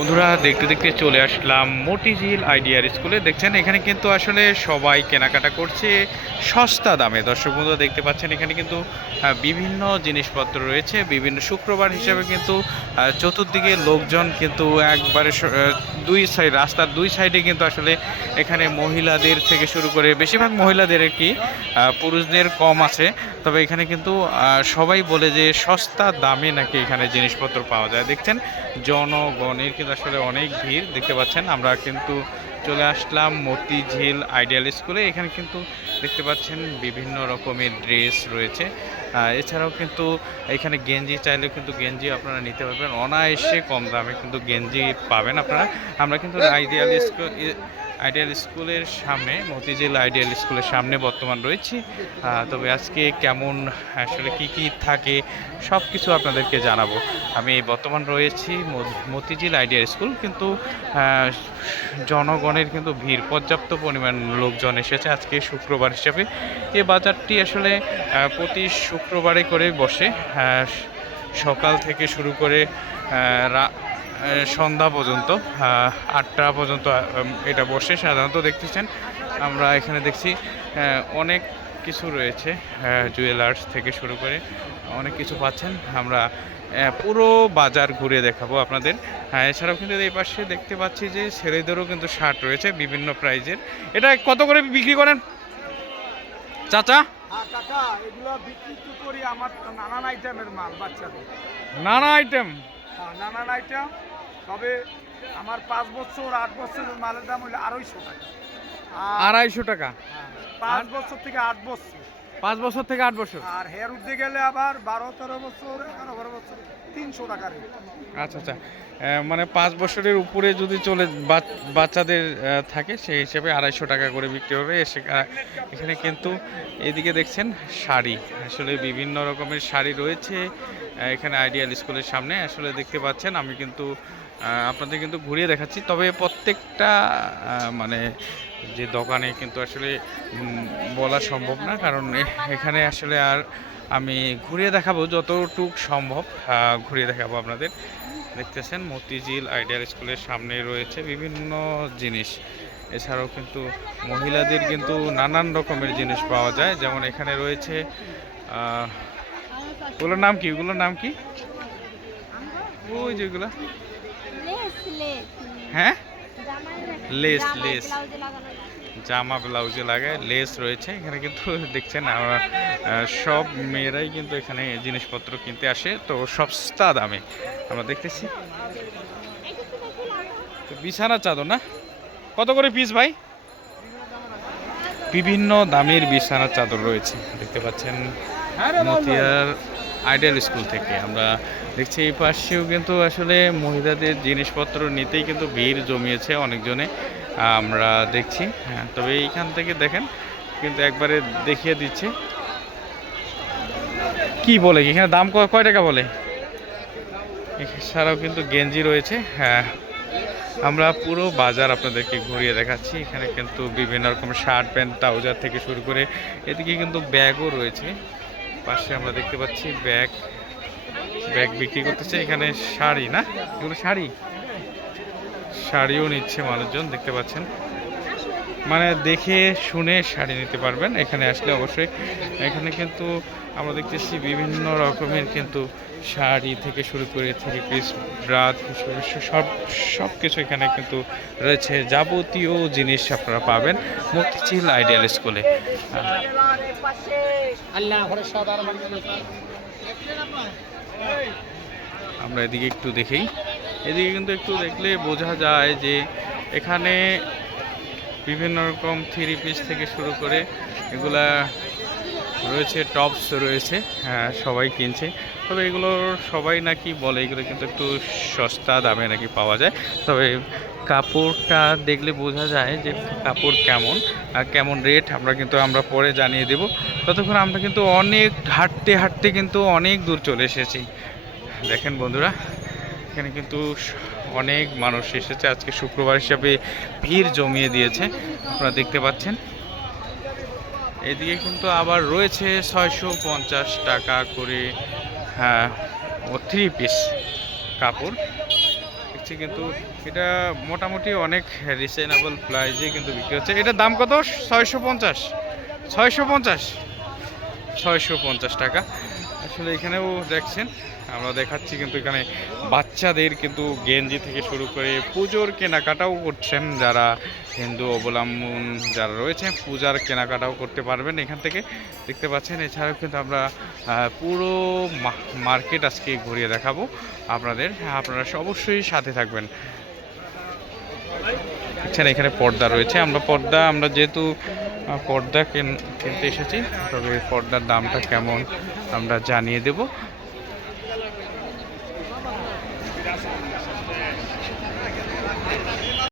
বন্ধুরা, দেখতে দেখতে চলে আসলাম মতিঝিল আইডিয়ার স্কুলে। দেখছেন, এখানে কিন্তু আসলে সবাই কেনাকাটা করছে সস্তা দামে। দর্শক বন্ধুরা, দেখতে পাচ্ছেন, এখানে কিন্তু বিভিন্ন জিনিসপত্র রয়েছে। বিভিন্ন শুক্রবার হিসাবে কিন্তু চতুর্দিকে লোকজন কিন্তু একবারে দুই সাইড রাস্তার দুই সাইডে কিন্তু আসলে এখানে মহিলাদের থেকে শুরু করে বেশিরভাগ মহিলাদের কি পুরুষদের কম আছে। তবে এখানে কিন্তু সবাই বলে যে সস্তা দামে নাকি এখানে জিনিসপত্র পাওয়া যায়। দেখছেন, জনগণের কিন্তু আসলে অনেক ভিড়, দেখতে পাচ্ছেন। আমরা কিন্তু চলে আসলাম মতিঝিল আইডিয়াল স্কুলে এখানে কিন্তু দেখতে পাচ্ছেন বিভিন্ন রকমের ড্রেস রয়েছে। এছাড়াও কিন্তু এখানে গেঞ্জি চাইলেও কিন্তু গেঞ্জি আপনারা নিতে পারবেন। অনায়াসে কম দামে কিন্তু গেঞ্জি পাবেন আপনারা। আমরা কিন্তু আইডিয়াল স্কুল আইডিয়াল স্কুলের সামনে, মতিঝিল আইডিয়াল স্কুলের সামনে বর্তমান রয়েছি। তবে আজকে কেমন, আসলে কি কি থাকে সব কিছু আপনাদেরকে জানাব। আমি বর্তমান রয়েছি মত- মতিঝিল আইডিয়াল স্কুল কিন্তু জনগণের কিন্তু ভিড়, পর্যাপ্ত পরিমাণ লোকজন এসেছে আজকে শুক্রবার হিসাবে। এই বাজারটি আসলে প্রতি শুক্রবারে করে বসে আহ, সকাল থেকে শুরু করে রা- সন্ধ্যা পর্যন্ত আটটা পর্যন্ত এটা বসে। সাধারণত দেখতেছেন আমরা এখানে দেখছি অনেক কিছু রয়েছে জুয়েলার্স থেকে শুরু করে অনেক কিছু পাচ্ছেন। আমরা পুরো বাজার ঘুরে দেখাবো আপনাদের। হ্যাঁ এছাড়াও কিন্তু এই পাশে দেখতে পাচ্ছি যে ছেলেদেরও কিন্তু শার্ট রয়েছে বিভিন্ন প্রাইজের এটা কত করে বিক্রি করেন? চাচা? হ্যাঁ কাকা এগুলো বিক্রি তো করি আমার নানান আইটেমের মাল বাচ্চাদের। নানা আইটেম হ্যাঁ নানান আইটেম তবে আমার পাঁচ বছর আট বছরের মালের দাম হলো আড়াইশো টাকা। আড়াইশো টাকা? হ্যাঁ, পাঁচ বছর থেকে আট বছর। পাঁচ বছর থেকে আট বছর? আর হেয়ার উঠতে গেলে আবার বারো তেরো বছর এগারো বারো বছর তিনশো টাকা আচ্ছা আচ্ছা। মানে পাঁচ বছরের উপরে যদি চলে বাচ- বাচ্চাদের থাকে সেই হিসেবে আড়াইশো টাকা করে বিক্রি হবে। এখানে কিন্তু এদিকে দেখছেন শাড়ি। আসলে বিভিন্ন রকমের শাড়ি রয়েছে। এখানে আইডিয়াল স্কুলের সামনে আসলে দেখতে পাচ্ছেন, আমি কিন্তু আপনাদের কিন্তু ঘুরিয়ে দেখাচ্ছি। তবে প্রত্যেকটা মানে যে দোকানে কিন্তু আসলে বলা সম্ভব না, কারণ এখানে আসলে আর আমি ঘুরিয়ে দেখাবো যতটুক সম্ভব ঘুরিয়ে দেখাবো আপনাদের। দেখতেছেন, মতিঝিল আইডিয়াল স্কুলের সামনে রয়েছে বিভিন্ন জিনিস। এছাড়াও কিন্তু মহিলাদের কিন্তু নানান রকমের জিনিস পাওয়া যায়। যেমন এখানে রয়েছে ওগুলোর নাম কি? ওগুলোর নাম কি? ওই যেগুলো লেস লেস। হ্যাঁ? Lace, lace. লাগে। জামা ব্লাউজে লাগায় লেস রয়েছে। এখানে কিন্তু দেখছেন আমরা সব মেয়েরাই কিন্তু এখানে জিনিসপত্র কিনতে আসে। তো সস্তা দামে আমরা দেখতেছি। তো বিছানা চাদর না? কত করে পিস ভাই? বিভিন্ন দামের বিছানার চাদর রয়েছে। দেখতে পাচ্ছেন মতিয়ার আইডিয়াল স্কুল থেকে। আমরা দেখছি এই পাশেও কিন্তু আসলে মহিলাদের জিনিসপত্র নিতেই কিন্তু ভিড় জমিয়েছে অনেকজনে, আমরা দেখছি। হ্যাঁ তবে এইখান থেকে দেখেন, কিন্তু একবারে দেখিয়ে দিচ্ছে। কি বলে এখানে দাম কয় টাকা বলে? এছাড়াও কিন্তু গেঞ্জি রয়েছে। হ্যাঁ আমরা পুরো বাজার আপনাদেরকে ঘুরিয়ে দেখাচ্ছি। এখানে কিন্তু বিভিন্ন রকমের শার্ট প্যান্ট, ট্রাউজার থেকে শুরু করে এদিকে কিন্তু ব্যাগও রয়েছে। পাশে আমরা দেখতে পাচ্ছি ব্যাগ ব্যাগ বিক্রি করতেছে। এখানে শাড়ি, না? এগুলো শাড়ি? শাড়িও নিচ্ছে মানুষজন, দেখতে পাচ্ছেন। মানে দেখে শুনে শাড়ি নিতে পারবেন। এখানে আসলে অবশ্যই এখানে কিন্তু আমরা দেখতেছি বিভিন্ন রকমের কিন্তু শাড়ি থেকে শুরু করে থ্রি পিস, ব্রাত সব সব কিছু এখানে কিন্তু রয়েছে। যাবতীয় জিনিস আপনারা পাবেন। মতিঝিল আইডিয়াল স্কুলে। আমরা এদিকে একটু দেখি এদিকে কিন্তু একটু দেখলে বোঝা যায় যে এখানে বিভিন্ন রকম থ্রি পিস থেকে শুরু করে এগুলা রয়েছে, টপস রয়েছে। হ্যাঁ সবাই কিনছে। তবে এগুলো সবাই নাকি বলে, এগুলো কিন্তু একটু সস্তা দামে নাকি পাওয়া যায়। তবে কাপড়টা দেখলে বোঝা যায় যে কাপড় কেমন আর কেমন রেট, আমরা কিন্তু আমরা পরে জানিয়ে দেব। ততক্ষণ আমরা কিন্তু অনেক হাঁটতে হাঁটতে কিন্তু অনেক দূর চলে এসেছি। দেখেন বন্ধুরা, এখানে কিন্তু অনেক মানুষ এসেছে। আজকে শুক্রবার হিসাবে ভিড় জমিয়ে দিয়েছে, আপনারা দেখতে পাচ্ছেন। এদিকে কিন্তু আবার রয়েছে ছয়শো পঞ্চাশ টাকা করে থ্রি পিস কাপড়। দেখছি কিন্তু এটা মোটামুটি অনেক রিজনেবল প্রাইসে কিন্তু বিক্রি হচ্ছে। এটার দাম কত? ছয়শো পঞ্চাশ। ছয়শো পঞ্চাশ। ছয়শো পঞ্চাশ টাকা। আসলে এখানেও দেখছেন আমরা দেখাচ্ছি কিন্তু এখানে বাচ্চাদের কিন্তু গেঞ্জি থেকে শুরু করে পুজোর কেনাকাটাও করছেন যারা হিন্দু অবলম্বন যারা রয়েছে পূজার কেনাকাটাও করতে পারবেন এখান থেকে। দেখতে পাচ্ছেন, এছাড়াও কিন্তু আমরা পুরো মার্কেট আজকে ঘুরিয়ে দেখাবো আপনাদের। আপনারা অবশ্যই সাথে থাকবেন। দেখছেন, এখানে পর্দা রয়েছে। আমরা পর্দা, আমরা যেহেতু পর্দা কেন- কিনতে এসেছি, তবে পর্দার দামটা কেমন আমরা জানিয়ে দেব।